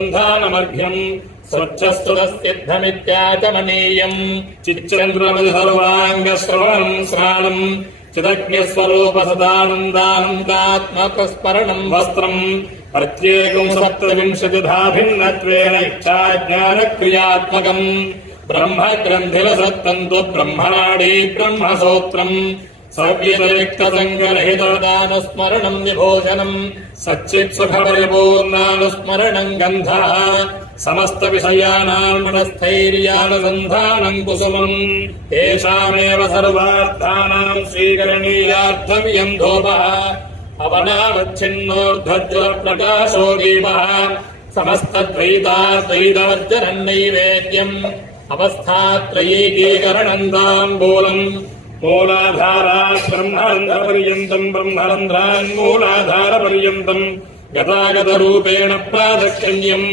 धानमर्घ्यम् स्वच्छस्तुतस्थिद्धमित्याचमनीयम् चिच्चन्द्रमधुर्वाङ्गश्रवणम् स्नानम् चिदज्ञस्वरूपसदानन्दानन्दात्मकस्मरणम् वस्त्रम् प्रत्येकम् 27 भिन्नत्वेन इच्छाज्ञानक्रियात्मकम् ब्रह्मग्रन्थिलसत्तन्तु ब्रह्मणाडी ब्रह्मसूत्रम् सव्यतिरिक्तसङ्गरहितदानुस्मरणम् विभोजनम् सच्चित्सुखपरिपूर्णानुस्मरणम् गन्धः समस्तविषयाणाम् मनस्थैर्यानुसन्धानम् कुसुमम् तेषामेव सर्वार्थानाम् स्वीकरणीयार्थमियम् धूपः अवनावच्छिन्नोर्ध्वज्वलप्रकाशो दीपः समस्तद्वैताद्वैतवर्जनम् नैवेद्यम् अवस्थात्रयीकीकरणम् ताम्बूलम् मूलाधारात् ब्रह्मरन्ध्रपर्यन्तम् ब्रह्मरन्ध्रान् मूलाधारपर्यन्तम् गतागतरूपेण प्रादक्षिण्यम्